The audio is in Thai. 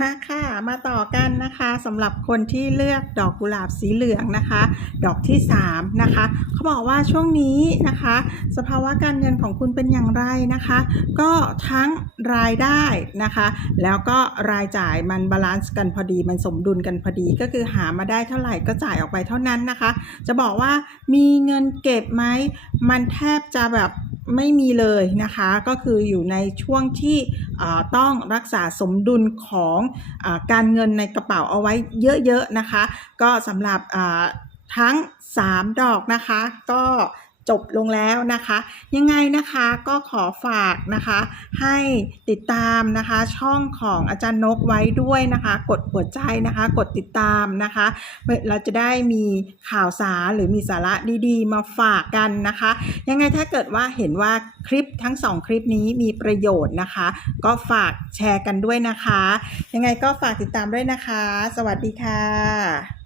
ค่ะค่ะมาต่อกันนะคะสำหรับคนที่เลือกดอกกุหลาบสีเหลืองนะคะ ดอกที่3นะคะเขาบอกว่าช่วงนี้นะคะ สภาวะการเงินของคุณเป็นอย่างไรนะคะ ก็ทั้งรายได้นะคะ แล้วก็รายจ่ายมันบาลานซ์กันพอดีมันสมดุลกันพอดีก็คือหามาได้เท่าไหร่ก็จ่ายออกไปเท่านั้นนะคะ จะบอกว่ามีเงินเก็บไหมมันแทบจะแบบ ไม่มีเลยนะคะก็คืออยู่ในช่วงที่ต้องรักษาสมดุลของอการเงินในกระเป๋าเอาไว้เยอะๆนะคะ ก็สำหรับทั้ง 3 ดอกนะคะ ก็ จบลงแล้วนะคะ ยังไงนะคะก็ขอฝากนะคะ ให้ติดตามนะคะช่องของอาจารย์นกไว้ด้วยนะคะ กดหัวใจนะคะ กดติดตามนะคะ เราจะได้มีข่าวสารหรือมีสาระดีๆ มาฝากกันนะคะ ยังไงถ้าเกิดว่าเห็นว่าคลิปทั้งสองคลิปนี้มีประโยชน์นะคะ ก็ฝากแชร์กันด้วยนะคะ ยังไงก็ฝากติดตามด้วยนะคะ สวัสดีค่ะ